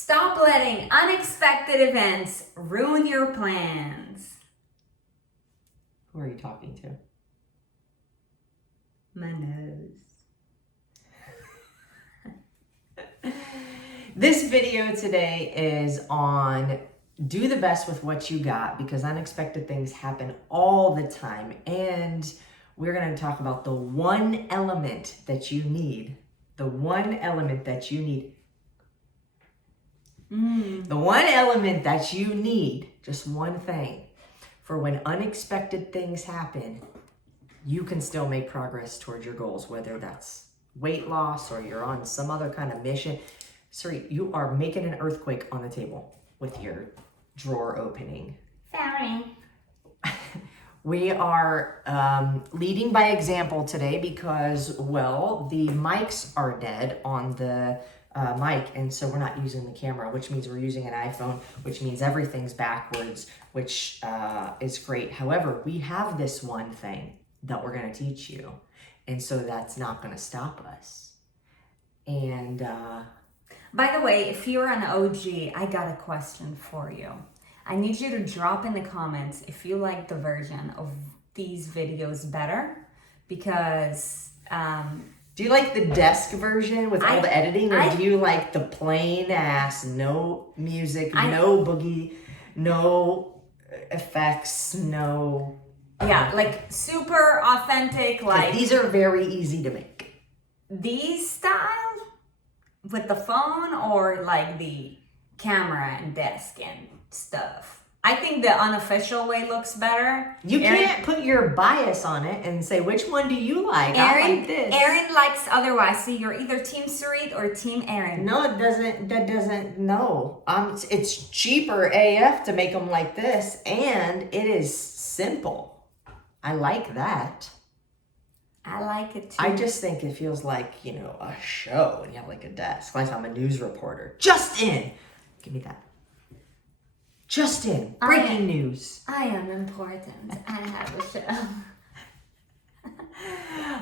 Stop letting unexpected events ruin your plans. Who are you talking to? My nose. This video today is on do the best with what you got, because unexpected things happen all the time. And we're going to talk about the one element that you need. The one element that you need. The one element that you need, just one thing, for when unexpected things happen, you can still make progress towards your goals, whether that's weight loss or you're on some other kind of mission. Sorry, you are making an earthquake on the table with your drawer opening. Sorry. We are leading by example today because, well, the mics are dead on the mic, and so we're not using the camera, which means we're using an iPhone, which means everything's backwards, which is great. However, we have this one thing that we're going to teach you, and so that's not going to stop us. And by the way, if you're an OG, I got a question for you. I need you to drop in the comments if you like the version of these videos better, because do you like the desk version with all the editing, or do you like the plain ass, no music, no boogie, no effects, no... Yeah, like super authentic, like... These are very easy to make. These style with the phone, or like the camera and desk and stuff? I think the unofficial way looks better. You can't put your bias on it and say, which one do you like? I like this. Erin likes otherwise. So you're either Team Sarit or Team Erin. No, it doesn't. That doesn't. No. It's cheaper AF to make them like this, and it is simple. I like that. I like it too. I just think it feels like, you know, a show, and you have like a desk. Like I'm a news reporter. Just in. Give me that. Just in. Breaking news. I am important. I have a show.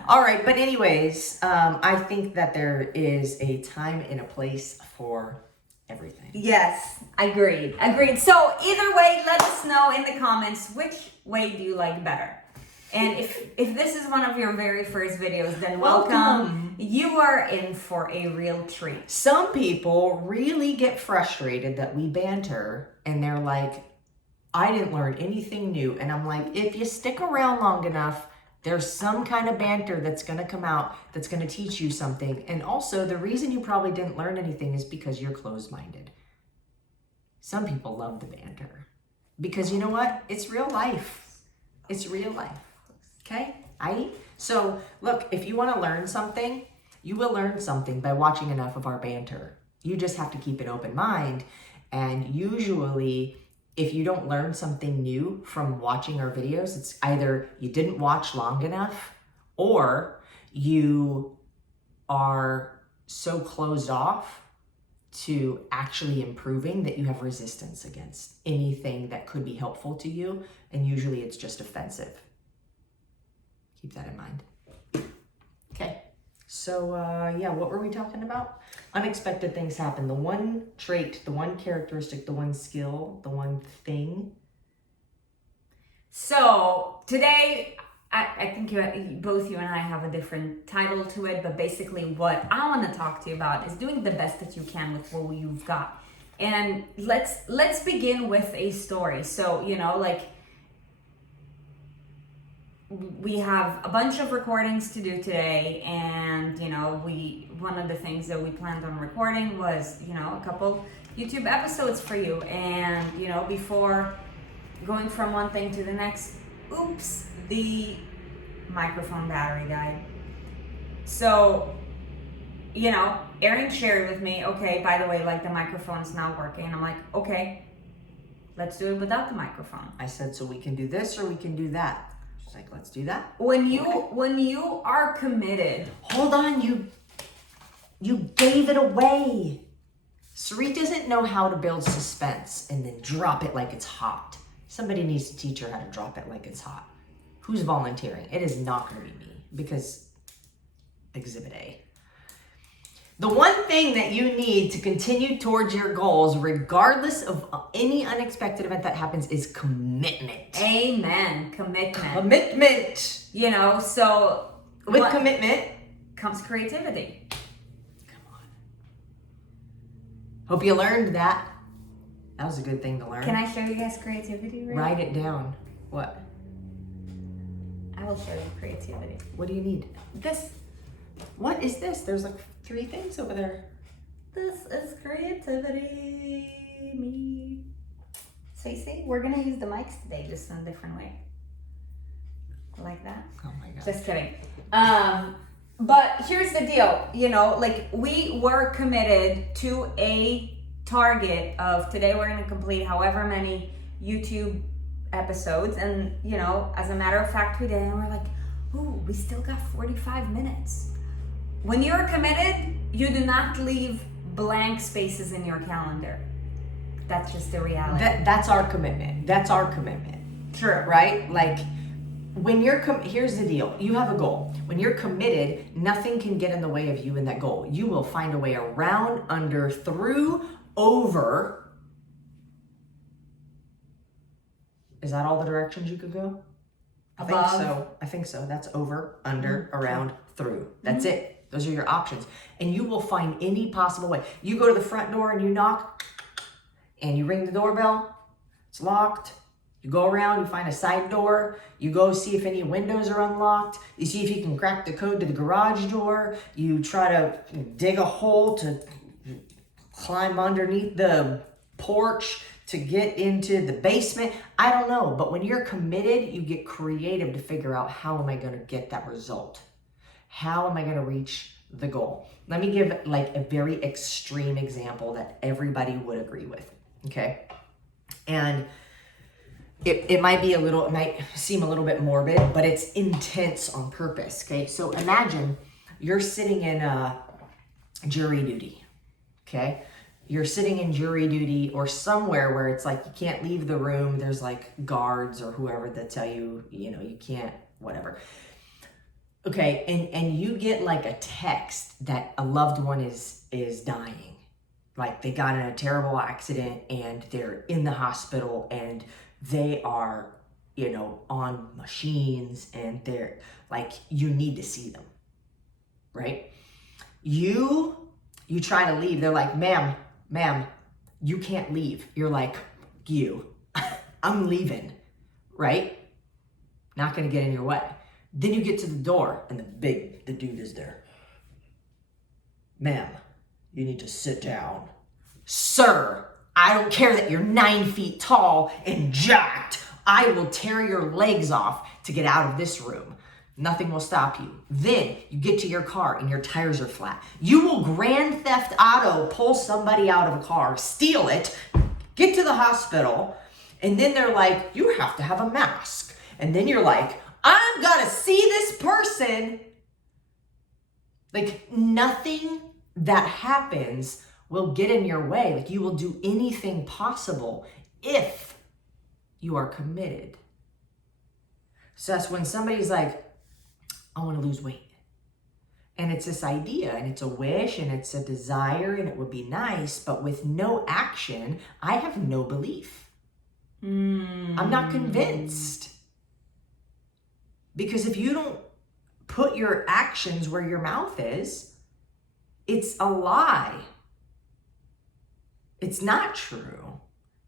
All right, but anyways, I think that there is a time and a place for everything. Yes, agreed. So either way, let us know in the comments which way do you like better. And if this is one of your very first videos, then welcome. You are in for a real treat. Some people really get frustrated that we banter, and they're like, I didn't learn anything new. And I'm like, if you stick around long enough, there's some kind of banter that's going to come out that's going to teach you something. And also, the reason you probably didn't learn anything is because you're closed-minded. Some people love the banter because, you know what? It's real life. It's real life. Okay? So, look, if you want to learn something, you will learn something by watching enough of our banter. You just have to keep an open mind. And usually, if you don't learn something new from watching our videos, it's either you didn't watch long enough, or you are so closed off to actually improving that you have resistance against anything that could be helpful to you. And usually it's just offensive. Keep that in mind. Okay. So, yeah, what were we talking about? Unexpected things happen. The one trait, the one characteristic, the one skill, the one thing. So, today, I think both you and I have a different title to it, but basically what I want to talk to you about is doing the best that you can with what you've got. And let's begin with a story. So, you know, like, we have a bunch of recordings to do today, and you know, one of the things that we planned on recording was, you know, a couple YouTube episodes for you. And you know, before going from one thing to the next, oops, the microphone battery died. So, you know, Erin shared with me, okay, by the way, like, the microphone's not working. And I'm like, okay, let's do it without the microphone. I said, so we can do this or we can do that. She's like, let's do that. When you are committed. Hold on, you gave it away. Sarit doesn't know how to build suspense and then drop it like it's hot. Somebody needs to teach her how to drop it like it's hot. Who's volunteering? It is not going to be me, because Exhibit A. The one thing that you need to continue towards your goals, regardless of any unexpected event that happens, is commitment. Amen. Commitment. Commitment. You know, so With commitment comes creativity. Come on. Hope you learned that. That was a good thing to learn. Can I show you guys creativity? Write it down. What? I will show you creativity. What do you need? This. What is this? There's like 3 things over there. This is creativity. Me. So you see, we're gonna use the mics today, just in a different way. Like that. Oh my god. Just kidding. But here's the deal. You know, like we were committed to a target of today we're going to complete however many YouTube episodes, and you know, as a matter of fact we did, and we're like, ooh, we still got 45 minutes. When you're committed, you do not leave blank spaces in your calendar. That's just the reality. That's our commitment. That's our commitment. True. Right? Like when you're here's the deal. You have a goal. When you're committed, nothing can get in the way of you and that goal. You will find a way around, under, through, over. Is that all the directions you could go? I think so. That's over, under, around, through. That's it. Those are your options. And you will find any possible way. You go to the front door and you knock and you ring the doorbell. It's locked. You go around, you find a side door. You go see if any windows are unlocked. You see if you can crack the code to the garage door. You try to dig a hole to climb underneath the porch to get into the basement. I don't know, but when you're committed, you get creative to figure out, how am I going to get that result? How am I going to reach the goal? Let me give like a very extreme example that everybody would agree with, okay? And it might seem a little bit morbid, but it's intense on purpose, okay? So imagine you're sitting in jury duty, okay? You're sitting in jury duty or somewhere where it's like you can't leave the room. There's like guards or whoever that tell you, you know, you can't, whatever. Okay, and you get like a text that a loved one is dying. Like they got in a terrible accident and they're in the hospital and they are, you know, on machines and they're like, you need to see them, right? You try to leave. They're like, ma'am, you can't leave. You're like, I'm leaving, right? Not gonna get in your way. Then you get to the door and the dude is there. Ma'am, you need to sit down. Sir, I don't care that you're 9 feet tall and jacked. I will tear your legs off to get out of this room. Nothing will stop you. Then you get to your car and your tires are flat. You will grand theft auto pull somebody out of a car, steal it, get to the hospital, and then they're like, you have to have a mask. And then you're like, I've got to see this person. Like nothing that happens will get in your way. Like you will do anything possible if you are committed. So that's when somebody's like, I want to lose weight. And it's this idea and it's a wish and it's a desire and it would be nice, but with no action, I have no belief. I'm not convinced. Because if you don't put your actions where your mouth is, it's a lie. It's not true.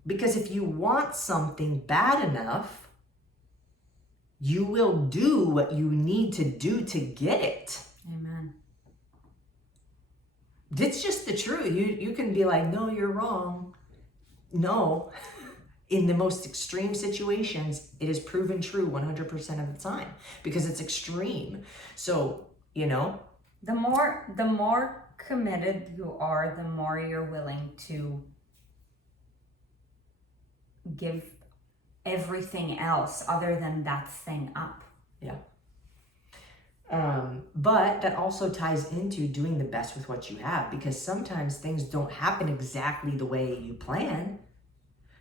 Because if you want something bad enough, you will do what you need to do to get it. Amen. It's just the truth. You can be like, no, you're wrong. No. In the most extreme situations, it is proven true 100% of the time because it's extreme. So, you know. The more committed you are, the more you're willing to give everything else other than that thing up. Yeah. But that also ties into doing the best with what you have, because sometimes things don't happen exactly the way you plan.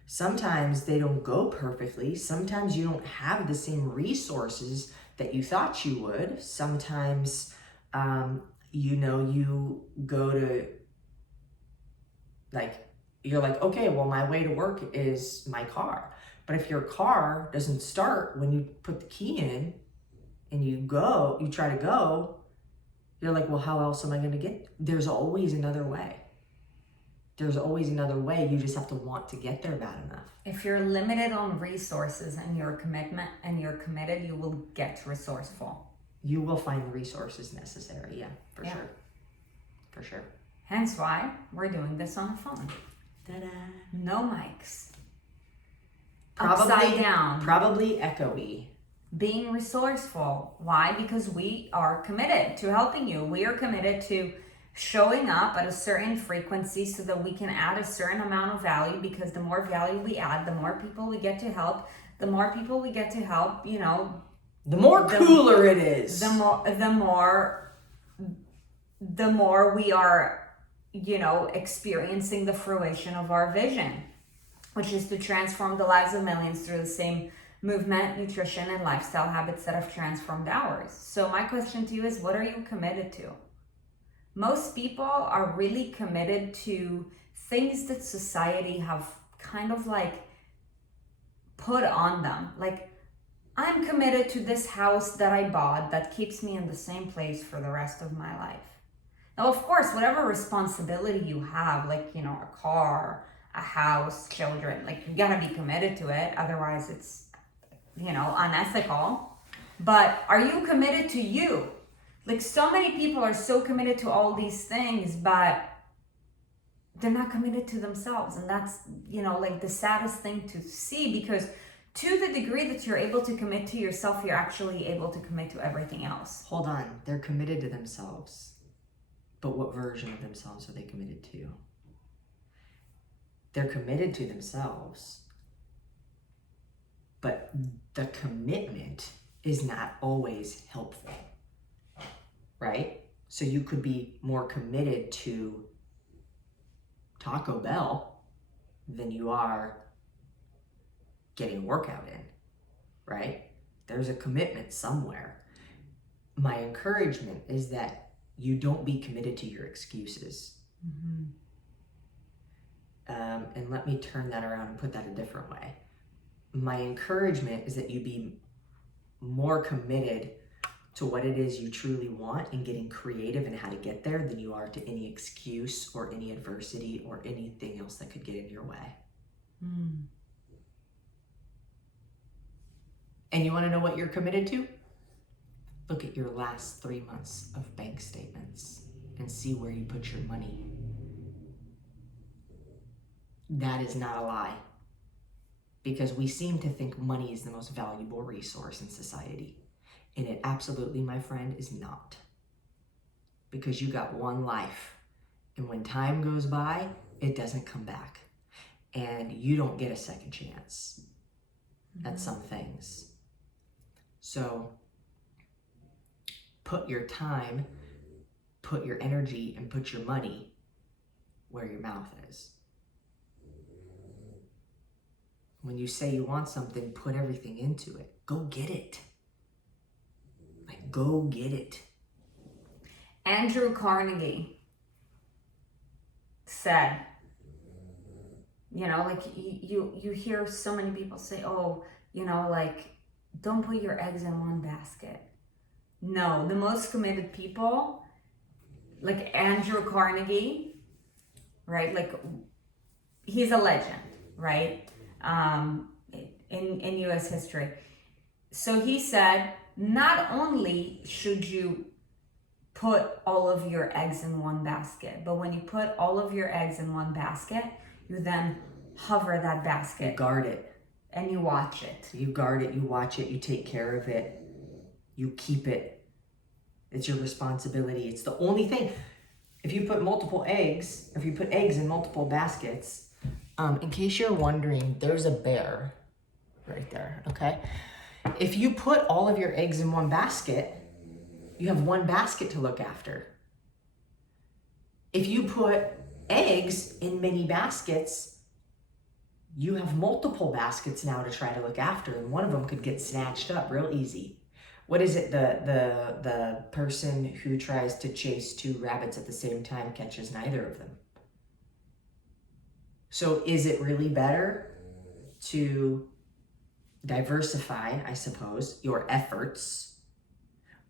Sometimes they don't go perfectly. Sometimes you don't have the same resources that you thought you would. Sometimes you go to, like, you're like, okay, well, my way to work is my car. But if your car doesn't start when you put the key in and you try to go, you're like, well, how else am I going to get? There's always another way. There's always another way. You just have to want to get there bad enough. If you're limited on resources and your commitment and you're committed, you will get resourceful. You will find the resources necessary. Yeah, for sure. For sure. Hence why we're doing this on the phone. Ta-da. No mics. Probably, upside down. Probably echoey. Being resourceful. Why? Because we are committed to helping you. We are committed to showing up at a certain frequency so that we can add a certain amount of value, because the more value we add, the more people we get to help. The more people we get to help, you know, the more cooler it is. The more we are, you know, experiencing the fruition of our vision, which is to transform the lives of millions through the same movement, nutrition, and lifestyle habits that have transformed ours. So my question to you is, what are you committed to? Most people are really committed to things that society have kind of like put on them. Like, I'm committed to this house that I bought that keeps me in the same place for the rest of my life. Now, of course, whatever responsibility you have, like, you know, a car, a house, children, like, you gotta be committed to it. Otherwise, it's, you know, unethical. But are you committed to you? Like, so many people are so committed to all these things, but they're not committed to themselves. And that's, you know, like the saddest thing to see, because to the degree that you're able to commit to yourself, you're actually able to commit to everything else. Hold on. They're committed to themselves. But what version of themselves are they committed to? They're committed to themselves, but the commitment is not always helpful, right? So you could be more committed to Taco Bell than you are getting a workout in, right? There's a commitment somewhere. My encouragement is that you don't be committed to your excuses. Mm-hmm. And let me turn that around and put that a different way. My encouragement is that you be more committed to what it is you truly want and getting creative in how to get there than you are to any excuse or any adversity or anything else that could get in your way. Mm. And you want to know what you're committed to? Look at your last 3 months of bank statements and see where you put your money. That is not a lie. Because we seem to think money is the most valuable resource in society. And it absolutely, my friend, is not. Because you got one life. And when time goes by, it doesn't come back. And you don't get a second chance at some things. So put your time, put your energy, and put your money where your mouth is. When you say you want something, put everything into it. Go get it. Like, go get it. Andrew Carnegie said, you know, like you hear so many people say, oh, you know, like, don't put your eggs in one basket. No, the most committed people, like Andrew Carnegie, right? Like, he's a legend, right? In U.S. history. So he said, not only should you put all of your eggs in one basket, but when you put all of your eggs in one basket, you then hover that basket. You guard it. And you watch it. You guard it, you watch it, you take care of it, you keep it. It's your responsibility. It's the only thing. If you put multiple eggs, if you put eggs in multiple baskets, in case you're wondering, there's a bear right there, okay? If you put all of your eggs in one basket, you have one basket to look after. If you put eggs in many baskets, you have multiple baskets now to try to look after, and one of them could get snatched up real easy. what is it? The person who tries to chase two rabbits at the same time catches neither of them. So is it really better to diversify, I suppose, your efforts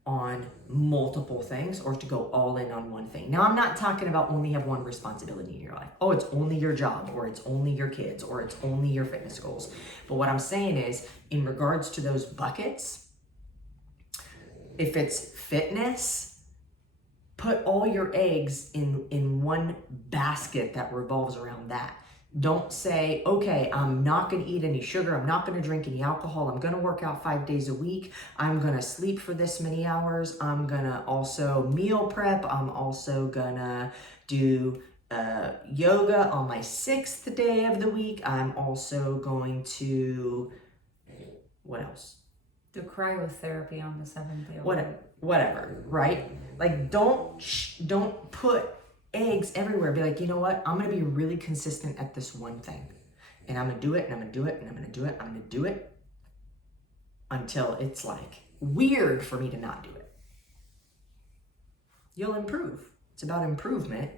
on multiple things, or to go all in on one thing? Now, I'm not talking about only have one responsibility in your life. Oh, it's only your job, or it's only your kids, or it's only your fitness goals. But what I'm saying is, in regards to those buckets, if it's fitness, put all your eggs in one basket that revolves around that. Don't say, okay, I'm not going to eat any sugar. I'm not going to drink any alcohol. I'm going to work out 5 days a week. I'm going to sleep for this many hours. I'm going to also meal prep. I'm also going to do yoga on my 6th day of the week. I'm also going to, what else? Do cryotherapy on the 7th day. Whatever, right? Like, don't put eggs everywhere. Be like, you know what? I'm going to be really consistent at this one thing. And I'm going to do it, and I'm going to do it, and I'm going to do it. I'm going to do it until it's like weird for me to not do it. You'll improve. It's about improvement,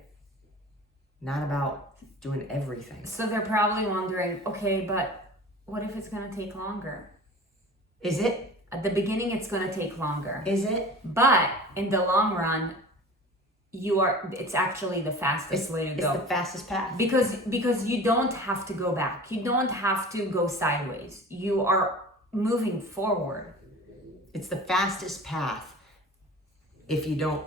not about doing everything. So they're probably wondering, okay, but what if it's going to take longer? Is it? At the beginning, it's going to take longer. Is it? But in the long run, it's actually the fastest way to go. It's the fastest path. Because you don't have to go back. You don't have to go sideways. You are moving forward. It's the fastest path if you don't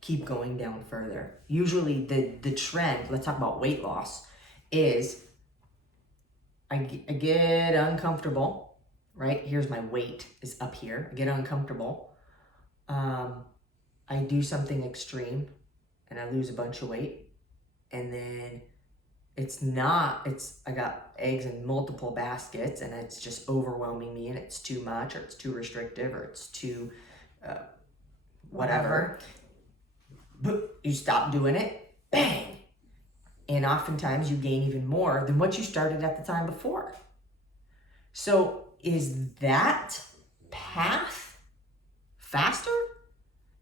keep going down further. Usually the trend, let's talk about weight loss, is I get uncomfortable, right? Here's my weight is up here. I get uncomfortable. I do something extreme and I lose a bunch of weight, and then I got eggs in multiple baskets and it's just overwhelming me, and it's too much, or it's too restrictive, or it's too whatever. But you stop doing it, bang. And oftentimes you gain even more than what you started at the time before. So is that path faster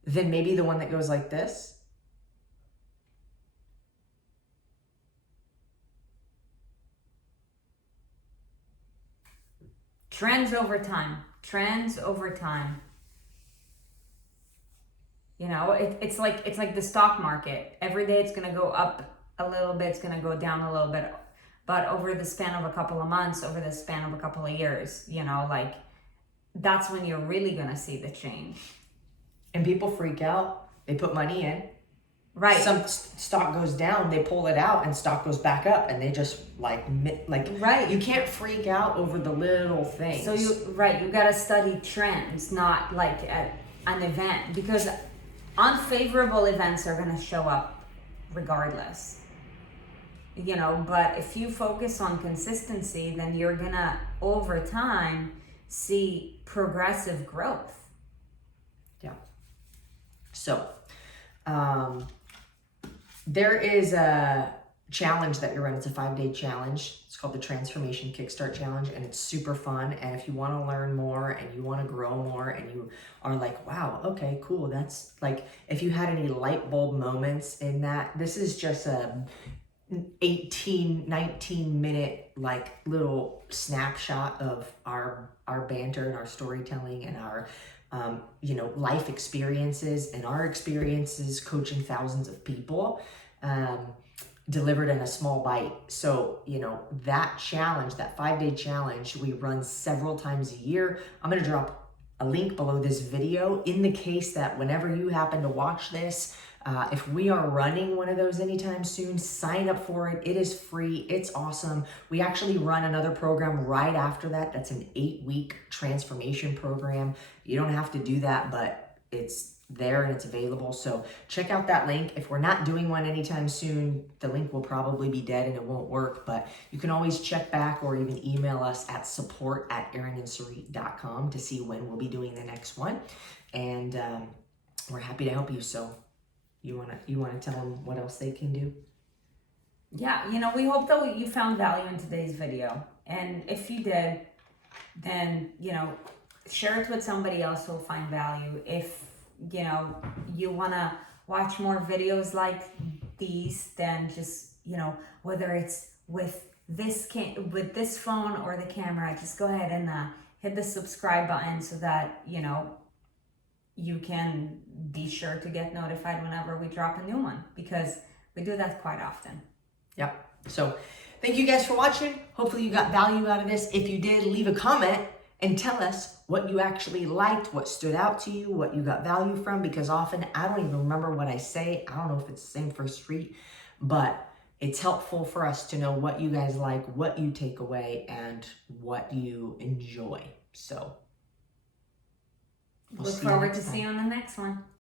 than maybe the one that goes like this? Trends over time. You know, it's like the stock market. Every day it's going to go up a little bit, it's going to go down a little bit. But over the span of a couple of months, over the span of a couple of years, you know, like, that's when you're really going to see the change. And people freak out. They put money in. Right. Some stock goes down, they pull it out, and stock goes back up, and they just like right. You can't freak out over the little things. So you got to study trends, not like at an event, because unfavorable events are going to show up regardless. You know, but if you focus on consistency, then you're going to over time see progressive growth. Yeah. So, there is a challenge that you run. It's a 5-day challenge. It's called the Transformation Kickstart Challenge, and it's super fun. And if you want to learn more and you want to grow more, and you are like, wow, okay, cool. That's like, if you had any light bulb moments in that, this is just a 19 minute like little snapshot of our banter and our storytelling and our life experiences and our experiences coaching thousands of people, delivered in a small bite. So, that challenge, that 5-day challenge, we run several times a year. I'm going to drop a link below this video in the case that whenever you happen to watch this, if we are running one of those anytime soon, sign up for it. It is free. It's awesome. We actually run another program right after that. That's an 8-week transformation program. You don't have to do that, but it's there and it's available. So check out that link. If we're not doing one anytime soon, the link will probably be dead and it won't work, but you can always check back or even email us at support@erinandsarit.com to see when we'll be doing the next one. And we're happy to help you. So you wanna tell them what else they can do? Yeah, we hope that you found value in today's video. And if you did, then, share it with somebody else who'll find value. If you know you want to watch more videos like these, then just, you know, whether it's with this phone or the camera, just go ahead and hit the subscribe button so that, you know, you can be sure to get notified whenever we drop a new one, because we do that quite often. Yep. So thank you guys for watching. Hopefully you got value out of this. If you did, leave a comment and tell us what you actually liked, what stood out to you, what you got value from, because often I don't even remember what I say. I don't know if it's the same for street, but it's helpful for us to know what you guys like, what you take away, and what you enjoy. So Look forward to seeing you on the next one.